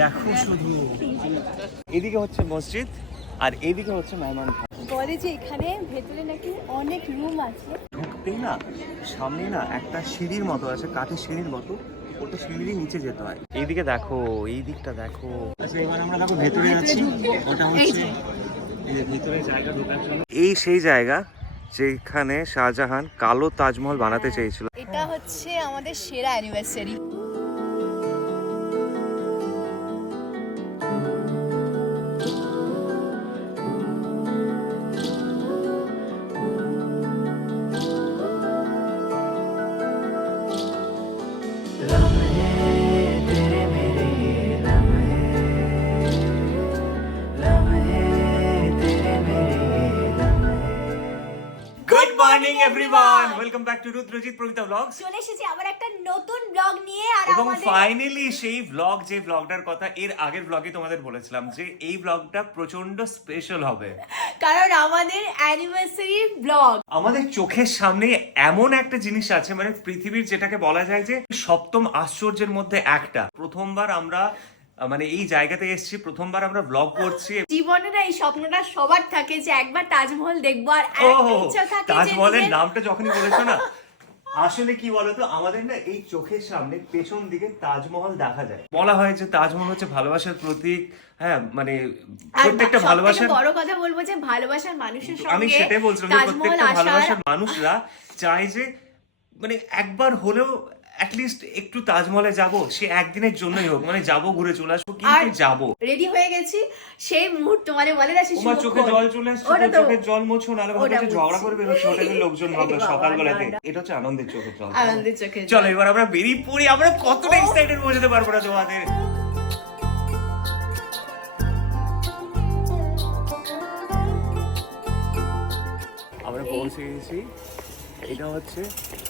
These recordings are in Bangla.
দেখো শুধু। এদিকে হচ্ছে মসজিদ আর এদিকে হচ্ছে মেহমান বলে যে এখানে ভেতরে নাকি অনেক রুম আছে। ঢুকতেই না সামনে না একটা সিঁড়ির মতো আছে কাঠের সিঁড়ির মতো। ওটা সিঁড়ি নিচে যেতে হয়। এইদিকে দেখো এই দিকটা দেখো। আচ্ছা এবার আমরা দেখো ভেতরে আছি ওটা হচ্ছে এই সেই জায়গা যেখানে শাহজাহান কালো তাজমহল বানাতে চেয়েছিল। এটা হচ্ছে আমাদের সেরা anniversary everyone welcome back to Rudrajit Pramita blogs চলে এসেছি আবার একটা নতুন ব্লগ নিয়ে আর এবং ফাইনালি সেই ব্লগ যে ব্লগটার কথা এর আগের ব্লগে তোমাদের বলেছিলাম যে এই ব্লগটা প্রচণ্ড স্পেশাল হবে। কারণ আমাদের অ্যানিভার্সারি ব্লগ আমাদের চোখের সামনে এমন একটা জিনিস আছে মানে পৃথিবীর যেটাকে বলা যায় যে সপ্তম আশ্চর্যের মধ্যে একটা। প্রথমবার আমরা মানে এই জায়গাতে এসেছি প্রথমবার আমরা ব্লগ করছি। জীবনে না এই স্বপ্নটা সবার থাকে যে একবার তাজমহল দেখব আর ইচ্ছা থাকে তাজমহলের নামটা যখনই বলেছ না। আসলে কি বলতো আমাদের না এই চোখের সামনে পেছন দিকে তাজমহল দেখা যায়। বলা হয় যে তাজমহল হচ্ছে ভালোবাসার প্রতীক হ্যাঁ মানে আর প্রত্যেকটা ভালোবাসার বড় কথা বলব যে ভালোবাসার মানুষের সঙ্গে আমি সেটাই বলছিলাম প্রত্যেকটা ভালোবাসার মানুষরা চায় যে মানে একবার হলেও অ্যাটলিস্ট একটু তাজমহলে যাব সে একদিনের জন্যই হোক মানে যাব ঘুরে চলে আসব কিন্তু যাব। রেডি হয়ে গেছি সেই মুহূর্ত মানে বলে না তোমার চোখে জল চলে আসছে চোখে জল মোছো নাহলে ভাববে ওটা ঝগড়া। করে বেরোচ্ছে হোটেলের লোকজন বাবা, সকালবেলাতে। না, না। এটা হচ্ছে আনন্দের চোখের জল। আনন্দের চোখে চলো এবার আমরা বেরিয়ে পড়ি আমরা কতটা এক্সাইটেড বোঝাতে পারব না তোমাদের। আমরা পৌঁছে গেছি। এটা হচ্ছে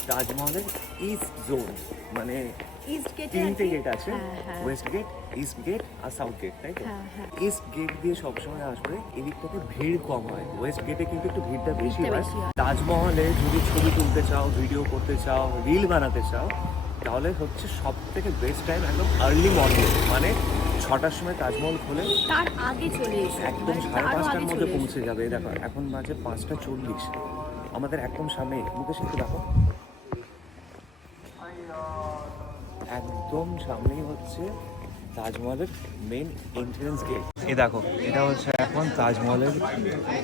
তাজমহলের ইস্ট জোন মানে ইস্ট তিনটে গেট আছে হ্যাঁ, হ্যাঁ। ওয়েস্ট গেট ইস্ট গেট আর সাউথ গেট তাই তো? হ্যাঁ, হ্যাঁ। ইস্ট গেট দিয়ে সবসময় আসবে এদিকটাতে ভিড় কম হয় ওয়েস্ট গেটে কিন্তু একটু ভিড়টা বেশি হয়। তাজমহলে যদি ছবি তুলতে চাও ভিডিও করতে চাও রিল বানাতে চাও তাহলে হচ্ছে সব থেকে বেস্ট টাইম একদম আর্লি মর্নিং মানে ছটার সময় তাজমহল খুলে। তার আগে চলে একদম মানে সাড়ে পাঁচটার মধ্যে পৌঁছে যাবে। দেখো এখন বাজে পাঁচটা চল্লিশ। আমাদের একদম সামনে মুকেশ একটু দেখো। একদম সামনেই হচ্ছে তাজমহলের মেন এন্ট্রেন্স গেট এ দেখো এটা হচ্ছে এখন তাজমহলের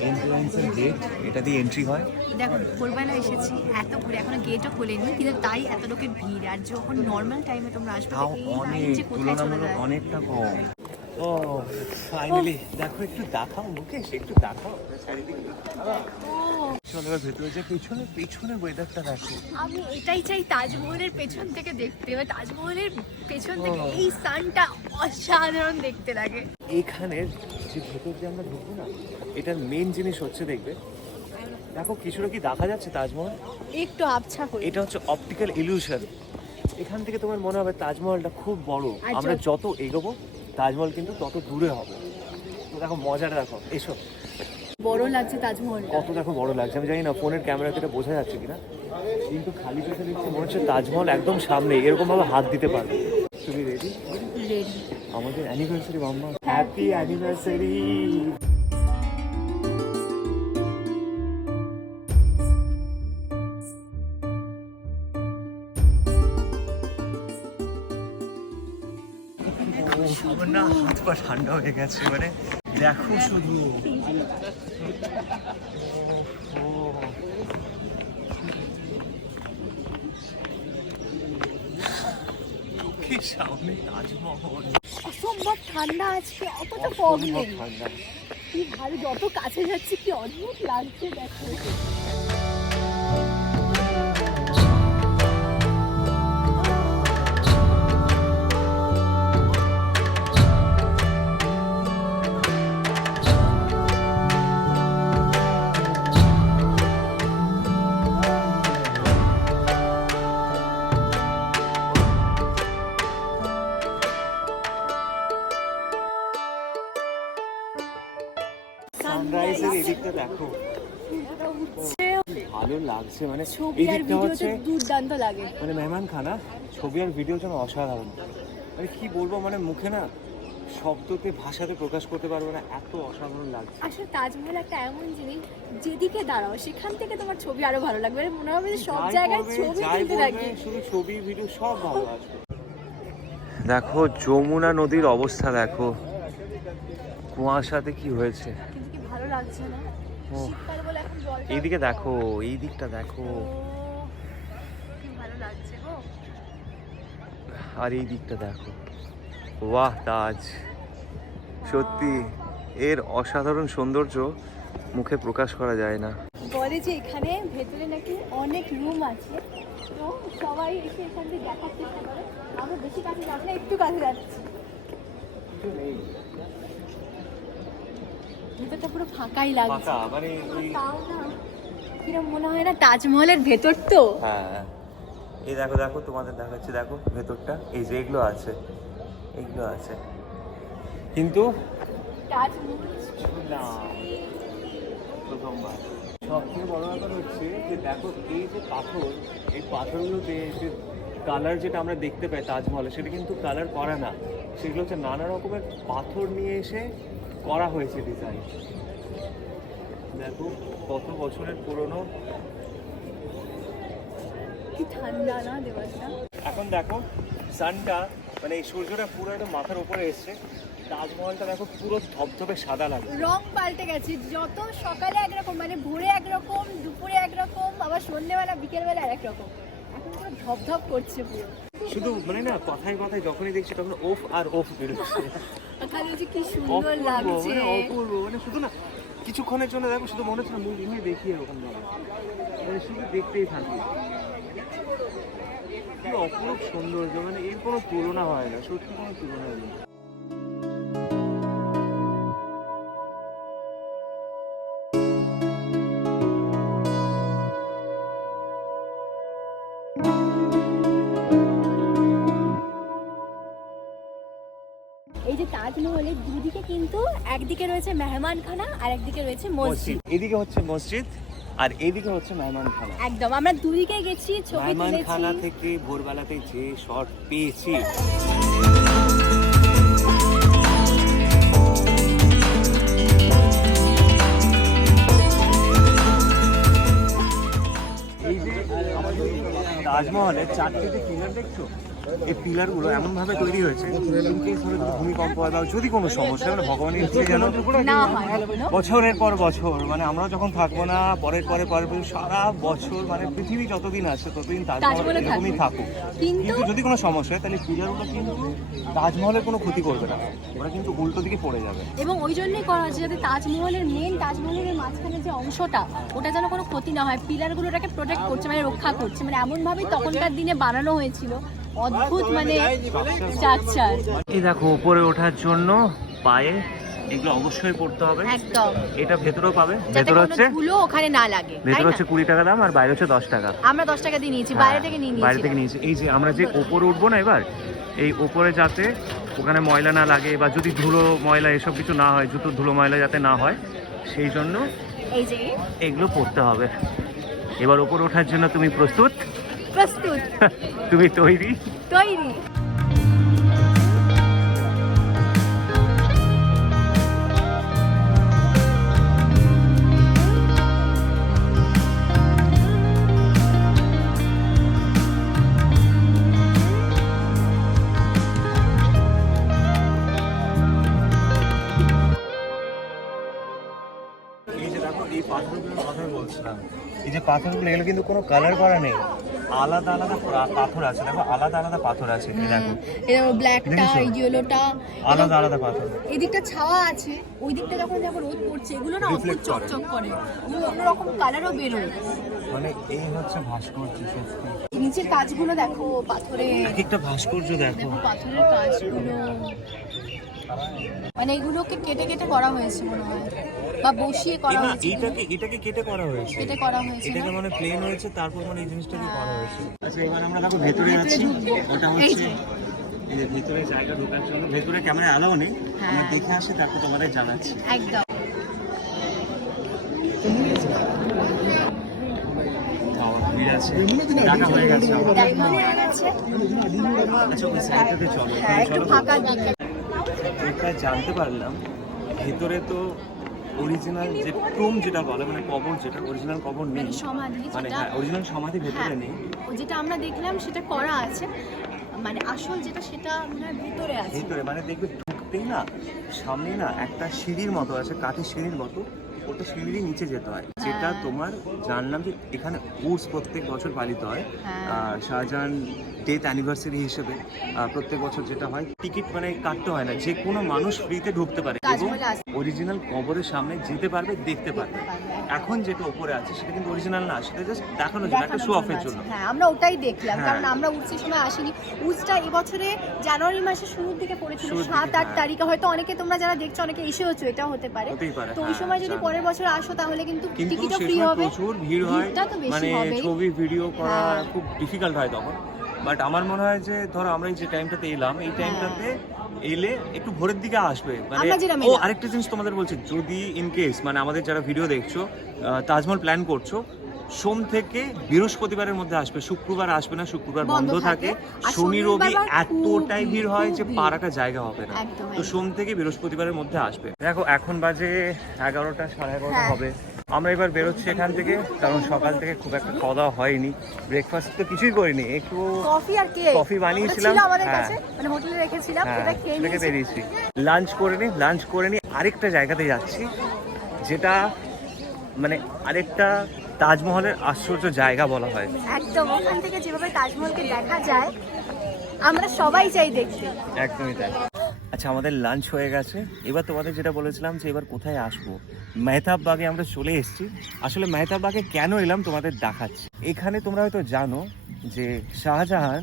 এন্ট্রেন্সের গেট এটা দিয়ে এন্ট্রি হয়। দেখো ভোরবেলা এসেছি এত ঘুরে এখনও গেটও খোলেনি কিন্তু তাই এত লোকের ভিড়। আর যখন নর্মাল টাইমে তোমরা আসবে অনেক তুলনামূলক অনেকটা কম। ও ফাইনালি দেখো একটু দেখাও মুকেশ একটু দেখাও। চলো ভেতরে যে পেছনে পেছনে ওয়েদারটা দেখো। আমি এটাই চাই তাজমহলের পেছন থেকে দেখতে এবার তাজমহলের পেছন থেকে এই সানটা অসাধারণ দেখতে লাগে। এখানের যে ভেতর দিয়ে আমরা ঢুকবো না এটার মেন জিনিস হচ্ছে দেখবে দেখো কিছুটা কি দেখা যাচ্ছে তাজমহল? একটু আবছা করে। এটা হচ্ছে অপটিক্যাল ইলিউশন এখান থেকে তোমার মনে হবে তাজমহলটা খুব বড়। আমরা যত- যত এগোবো তাজমহল কিন্তু তত দূরে হবে। তো দেখো মজাটা দেখো এসো। বড় লাগছে তাজমহল কত দেখো বড় লাগছে আমি জানি না ফোনের ক্যামেরা থেকে বোঝা যাচ্ছে কিনা। কিন্তু খালি চোখে দেখছি মনে হচ্ছে তাজমহল একদম সামনে এরকম ভাবে হাত দিতে পারবে। তুমি রেডি রেডি আমাদের অ্যানিভার্সারি মাম্মা হ্যাপি অ্যানিভার্সারি আমার না হাত পা ঠান্ডা হয়ে গেছে মানে দেখো শুধু। সামনে তাজমহল। অসম্ভব ঠান্ডা আছে অতটা ফগ নেই। ঠান্ডা। কি ভালো যত কাছে যাচ্ছে কি অদ্ভুত লাগছে দেখো। সানরাইজের এদিকটা দেখো। ভালো লাগছে মানে ছবি এই আর দিকটা ভিডিওতে হচ্ছে দুর্দান্ত লাগে। মানে মেহমান খানা ছবি আর ভিডিও যেন অসাধারণ। মানে কি বলব মানে মুখে না শব্দতে ভাষাতে প্রকাশ করতে পারব না এত অসাধারণ লাগছে। আসলে তাজমহল একটা এমন জিনিস যেদিকে দাঁড়াও সেখান থেকে তোমার ছবি আরও ভালো লাগবে। মানে মনে হবে সব জায়গায় ছবি তুলতে থাকি। শুধু ছবি ভিডিও সব ভালো আসবে দেখো যমুনা নদীর অবস্থা দেখো। কুয়াশাতে কি হয়েছে? লাগছে না। শীতকাল বলে এখন জলটা এইদিকে দেখো এই দিকটা দেখো। কি ভালো লাগছে গো। আর এই দিকটা দেখো। বাহ তাজ। সত্যি এর অসাধারণ সৌন্দর্য মুখে প্রকাশ করা যায় না। বলে যে এখানে ভেতরে নাকি অনেক রুম আছে। তো সবাই এসে এখান থেকে দেখার চেষ্টা করে। আমরা বেশি কাছে যাচ্ছি না একটু কাছে যাচ্ছি। ভেতরটা পুরো ফাঁকাই লাগছে। ফাঁকা মানে ওই কিরম মনে হয় না তাজমহলের ভেতর তো। হ্যাঁ এই দেখো দেখো তোমাদের দেখাচ্ছি দেখো ভেতরটা। এই যে এগুলো আছে এগুলো আছে। কিন্তু তাজমহল না প্রথমবার। সব থেকে বড় ব্যাপার হচ্ছে যে দেখো এই যে পাথর এই পাথরগুলোতে যে কালার যেটা আমরা দেখতে পাই তাজমহলে সেটা কিন্তু কালার করা না। সেগুলো হচ্ছে নানা রকমের পাথর নিয়ে এসে করা হয়েছে ডিজাইন দেখো কত বছরের পুরনো? কি ঠান্ডা না এখন দেখো সানটা মানে এই সূর্যটা পুরো একদম মাথার উপরে এসছে। তাজমহলটা দেখো পুরো ধপধপে সাদা লাগে রং পাল্টে গেছে যত সকালে একরকম মানে ভোরে একরকম দুপুরে একরকম আবার সন্ধ্যেবেলা বিকেলবেলা আরেক রকম এখন পুরো ধপধপ করছে পুরো। শুধু মানে না কথায় কথায় যখনই দেখছি তখন ওফ আর ওফ বেরোচ্ছে। কি সুন্দর অপূর্ব লাগছে। মানে অপূর্ব মানে শুধু না কিছুক্ষণের জন্য দেখো শুধু মনে হচ্ছে না মুখ ঘুমিয়ে দেখি এরকম ভাবে মানে শুধু দেখতেই থাকি। কি অপূর্ব সৌন্দর্য মানে এর কোনো তুলনা হয় না সত্যি কোনো তুলনা হয় এই তাজমহলের দুদিকে কিন্তু একদিকে রয়েছে মেহমানখানা আর একদিকে রয়েছে মসজিদ। এদিকে হচ্ছে মসজিদ আর এদিকে হচ্ছে মেহমানখানা। একদম আমরা দুদিকে গেছি ছবি মেহমানখানা থেকে ভোরবেলাতে যে শট পেয়েছি। এই যে আমাদের তাজমহলের চারটে যে পিলার দেখছ? এই পিলারগুলো এমন ভাবে তৈরি হয়েছে ভূমিকম্প হয় বা যদি কোনো সমস্যা মানে ভগবানের ইচ্ছে যেন না বছরের পর বছর মানে আমরা যখন থাকব না পরের পরে পরের পরে সারা বছর মানে পৃথিবী যতদিন আছে ততদিন তাজমহল এরকমই থাকুক। কিন্তু- যদি কোনো সমস্যা হয় তাহলে পিলারগুলো কিন্তু তাজমহলের কোনো ক্ষতি করবে না। ওরা কিন্তু উল্টো দিকে পড়ে যাবে। এবং ওই জন্যই করা হচ্ছে যাতে তাজমহলের মেন তাজমহলের মাঝখানে যে অংশটা ওটা যেন কোনো ক্ষতি না হয়। পিলারগুলো ওটাকে প্রোটেক্ট করছে মানে রক্ষা করছে। মানে এমনভাবেই তখনকার দিনে বানানো হয়েছিল। অদ্ভুত মানে স্ট্রাকচার এই দেখো উপরে ওঠার জন্য পায়ে এগুলো অবশ্যই পড়তে হবে। একদম। এটা ভেতরেও পাবে। ভেতরে হচ্ছে ধুলো ওখানে না লাগে ভেতরে হচ্ছে কুড়ি টাকা দাম আর বাইরে হচ্ছে দশ টাকা। আমরা দশ টাকা দিয়ে নিয়েছি বাইরে থেকে নিয়ে হ্যাঁ, বাইরে থেকে নিয়েছি। এই যে আমরা যে ওপরে উঠবো না এবার এই ওপরে যাতে ওখানে ময়লা না লাগে বা যদি ধুলো ময়লা এসব কিছু না হয় জুতোর ধুলো ময়লা যাতে না হয় সেই জন্য এই যে এগুলো পড়তে হবে। এবার ওপর ওঠার জন্য তুমি প্রস্তুত। প্রস্তুত। তুমি তৈরি? তৈরি। এই যে দেখো এই পাথরগুলোর কথাই বলছিলাম। এই যে পাথরগুলো এগুলো কিন্তু কোনো কালার করা নেই। আলাদা আলাদা পাথর আছে দেখো আলাদা আলাদা পাথর আছে এই দেখো। ব্ল্যাকটা এই ইয়েলোটা আলাদা আলাদা পাথর। এদিকটা ছাওয়া আছে ওই দিকটা যখন যখন রোদ পড়ছে এগুলো না অদ্ভুত চকচক করে। অন্যরকম কালারও বেরোয় মানে এই হচ্ছে ভাস্কর্য সত্যি। নিচের কাজগুলো দেখো পাথরে একটা ভাস্কর্য দেখো। দেখো পাথরের কাজগুলো। মানে এগুলোকে কেটে কেটে করা হয়েছে মনে হয়। বা বসিয়ে করা না হয়েছে। এইটাকে এটাকে কেটে করা হয়েছে। কেটে করা হয়েছে? এটাকে মানে প্লেন হয়েছে তারপর মানে এই জিনিসটাকে করা হয়েছে। আচ্ছা এবার আমরা দেখো ভেতরে আছি। ওটা হচ্ছে ভেতরে জায়গা ঢোকার জন্য। ভেতরে ক্যামেরা অ্যালাউ নেই। আমরা হ্যাঁ। দেখে আসি তারপর তোমাদের জানাচ্ছি। একদম। হয়ে আমার। হয়ে আচ্ছা হ্যাঁ জানতে পারলাম ভেতরে তো অরিজিনাল যে টুম যেটা বলে মানে কবর যেটা অরিজিনাল কবর নেই। মানে সমাধি মানে হ্যাঁ অরিজিনাল সমাধি ভেতরে হ্যাঁ, নেই। ও যেটা আমরা দেখলাম সেটা করা আছে। মানে আসল যেটা সেটা আপনার ভিতরে আছে। ভিতরে মানে দেখবে ঢুকতেই না সামনে না একটা সিঁড়ির মতো আছে কাঠের সিঁড়ির মতো। ওটা সিঁড়ি নিচে যেতে হয় যেটা হ্যাঁ। তোমার জানলাম যে এখানে উর্স প্রত্যেক বছর পালিত হয় হ্যাঁ। আর শাহজাহান ডেথ অ্যানিভার্সারি হিসেবে প্রত্যেক বছর যেটা হয় টিকিট মানে কাটতে হয় না যে কোনো মানুষ ফ্রিতে ঢুকতে পারে এবং অরিজিনাল কবরের সামনে যেতে পারবে দেখতে পারবে এখন যেটা উপরে আছে সেটা কিন্তু অরিজিনাল না সেটা জাস্ট দেখানোর জন্য একটা শো অফের জন্য হ্যাঁ আমরা ওটাই দেখলাম হ্যাঁ। কারণ আমরা উৎসের সময় আসিনি। উৎসটা এবছরে জানুয়ারি মাসের শুরুর দিকে পড়েছিল সাত আট হ্যাঁ। তারিখে। হয়তো অনেকে তোমরা যারা দেখছ অনেকে এসে এসেওছো এটাও হতে পারে। তো ওই হ্যাঁ, সময় যদি পরের বছর আসো তাহলে কিন্তু টিকিটও ফ্রি হবে। প্রচুর ভিড় হয়। মানে ছবি ভিডিও করা। খুব ডিফিকাল্ট হয় তখন। বাট আমার মনে হয় যে ধরো আমরা এই যে টাইমটাতে এলাম এই টাইমটাতে এলে একটু ভোরের দিকে আসবে মানে ও আরেকটা জিনিস তোমাদের বলছি যদি ইন কেস মানে আমাদের যারা ভিডিও দেখছ তাজমহল প্ল্যান করছ সোম থেকে বৃহস্পতিবারের মধ্যে আসবে শুক্রবার আসবে না শুক্রবার বন্ধ থাকে। শনি রবি এতটাই ভিড়, হয় যে। পারাটা জায়গা হবে না তো সোম থেকে বৃহস্পতিবারের মধ্যে আসবে দেখো এখন বাজে এগারোটা সাড়ে এগারোটা হ্যাঁ। হবে আমরা এবার বেরোচ্ছি এখান থেকে কারণ সকাল থেকে খুব একটা খাওয়া দাওয়া হয়নি। ব্রেকফাস্ট তো কিছুই করিনি একটু কফি আর কেক কফি বানিয়েছিলাম, হ্যাঁ। মানে হোটেলে রেখেছিলাম হ্যাঁ এটা খেয়ে সেটাকে বেরিয়েছি। লাঞ্চ করে নি লাঞ্চ করে নি আরেকটা জায়গাতে যাচ্ছি যেটা মানে আরেকটা তাজমহলের আশ্চর্য জায়গা বলা হয়। একদম ওখান থেকে যেভাবে তাজমহলকে দেখা যায় আমরা সবাই চাই দেখতে। একদমই তাই। আচ্ছা আমাদের লাঞ্চ হয়ে গেছে। এবার তোমাদের যেটা বলেছিলাম যে এবার কোথায় আসব? মেহতাব বাগে আমরা চলে এসেছি। আসলে মেহতাব বাগে কেন এলাম তোমাদের দেখাচ্ছি। এখানে তোমরা হয়তো জানো যে শাহজাহান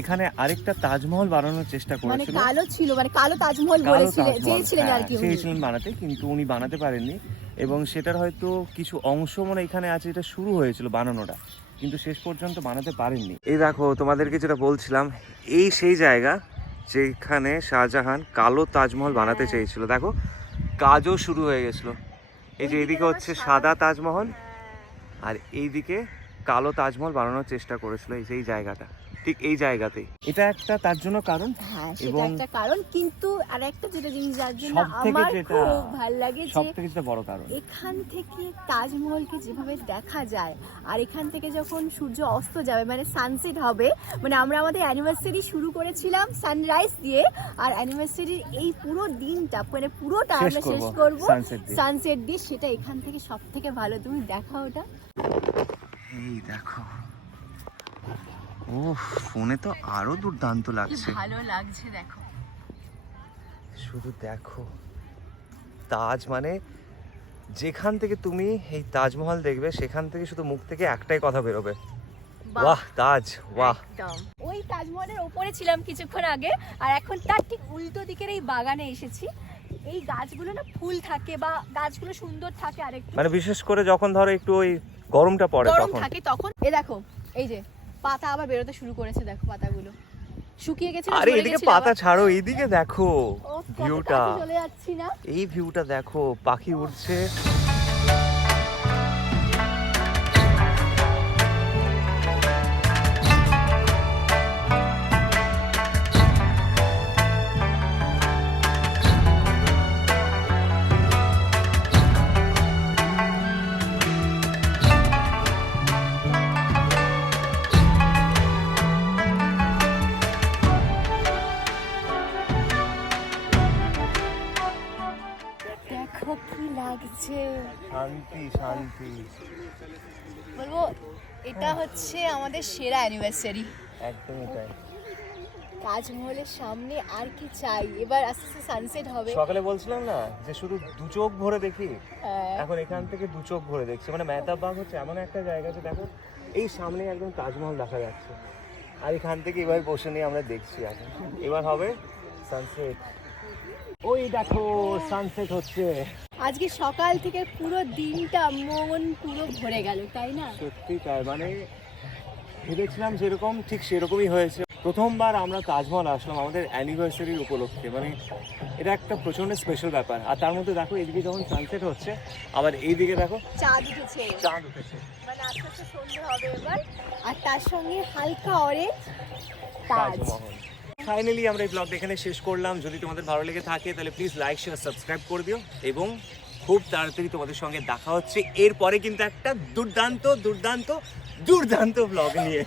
এখানে আরেকটা তাজমহল বানানোর চেষ্টা মানে করেছিল। কালো ছিল মানে কালো তাজমহল বলেছিলেন চেয়েছিলেন আর কি হ্যাঁ, চেয়েছিলেন বানাতে কিন্তু উনি বানাতে পারেননি। এবং সেটার হয়তো কিছু অংশ মানে এখানে আছে এটা শুরু হয়েছিল বানানোটা কিন্তু শেষ পর্যন্ত বানাতে পারেননি। এই দেখো তোমাদেরকে যেটা বলছিলাম এই সেই জায়গা যেখানে শাহজাহান কালো তাজমহল বানাতে হ্যাঁ। চেয়েছিল দেখো কাজও শুরু হয়ে গেছিল এই যে এইদিকে হচ্ছে সাদা- সাদা তাজমহল হ্যাঁ। আর এইদিকে কালো তাজমহল বানানোর চেষ্টা করেছিল এই যে এই জায়গাটা ঠিক এই জায়গাতেই এটা একটা তার জন্য কারণ? হ্যাঁ সেটা একটা কারণ। কিন্তু আর একটা যেটা জিনিস যার জন্য আমার খুব ভালো লাগে যে থেকে যেটা বড় কারণ। এখান থেকে তাজমহলকে যেভাবে দেখা যায় আর এখান থেকে যখন সূর্য অস্ত যাবে মানে সানসেট হবে মানে আমরা আমাদের অ্যানিভার্সারি শুরু করেছিলাম সানরাইজ দিয়ে আর অ্যানিভার্সারির এই পুরো দিনটা মানে পুরোটা শেষ আমরা শেষ করব সানসেট দিয়ে। সেটা এখান থেকে সব থেকে ভালো। তুমি দেখা ওটা। এই দেখো। ও ফোনে তো আরও দুর্দান্ত লাগছে। ভালো লাগছে দেখো। শুধু দেখো। তাজ মানে যেখান থেকে তুমি এই তাজমহল দেখবে সেখান থেকে শুধু মুখ থেকে একটাই কথা বেরোবে। বাহ। বাহ তাজ বাহ। ওই তাজমহলের ওপরে ছিলাম কিছুক্ষণ আগে আর এখন তার ঠিক উল্টো দিকের এই বাগানে এসেছি। এই গাছগুলো না ফুল থাকে বা গাছগুলো সুন্দর থাকে আরেকটু। মানে বিশেষ করে যখন ধরো একটু ওই গরমটা পড়ে তখন। থাকে তখন। এ দেখো এই যে পাতা আবার বেরোতে শুরু করেছে দেখো পাতাগুলো। শুকিয়ে গেছে আরে এদিকে পাতা ছাড়ো এইদিকে দেখো ভিউটা। চলে যাচ্ছি না। এই ভিউটা দেখো পাখি উড়ছে। লাগছে শান্তি শান্তি। বলব এটা হচ্ছে আমাদের সেরা অ্যানিভার্সারি একদমই তাই। তাজমহলের সামনে আর কি চাই? এবার আস্তে আস্তে সানসেট হবে। সকালে বলছিলাম না যে শুধু দু চোখ ভরে দেখি? হ্যাঁ। এখন এখান থেকে দু চোখ ভরে দেখছি। মানে মেহতাব বাগ হচ্ছে এমন একটা জায়গা যে দেখো এই সামনে একদম তাজমহল দেখা যাচ্ছে। আর এখান থেকে এবার বসে নিয়ে আমরা দেখছি এখন। এবার হবে সানসেট ওই দেখো সানসেট হচ্ছে। আজকে সকাল থেকে পুরো দিনটা মন পুরো ভরে গেল তাই না? সত্যি তাই মানে ভেবেছিলাম যেরকম ঠিক সেরকমই হয়েছে। প্রথমবার আমরা তাজমহল আসলাম আমাদের অ্যানিভার্সারির উপলক্ষে মানে এটা একটা প্রচণ্ড স্পেশাল ব্যাপার। আর তার মধ্যে দেখো এদিকে যখন সানসেট হচ্ছে আবার এইদিকে দেখো চাঁদ উঠেছে। চাঁদ উঠেছে। মানে আস্তে আস্তে সন্ধে হবে এবার। আর তার সঙ্গে হালকা অরেঞ্জ তাজ। তাজমহল। ফাইনালি আমরা এই ব্লগ এখানে শেষ করলাম। যদি তোমাদের ভালো লেগে থাকে, তাহলে প্লিজ লাইক শেয়ার সাবস্ক্রাইব করে দিও এবং খুব তাড়াতাড়ি তোমাদের সঙ্গে দেখা হচ্ছে। এরপরে কিন্তু একটা দুর্দান্ত দুর্দান্ত দুর্দান্ত ব্লগ নিয়ে।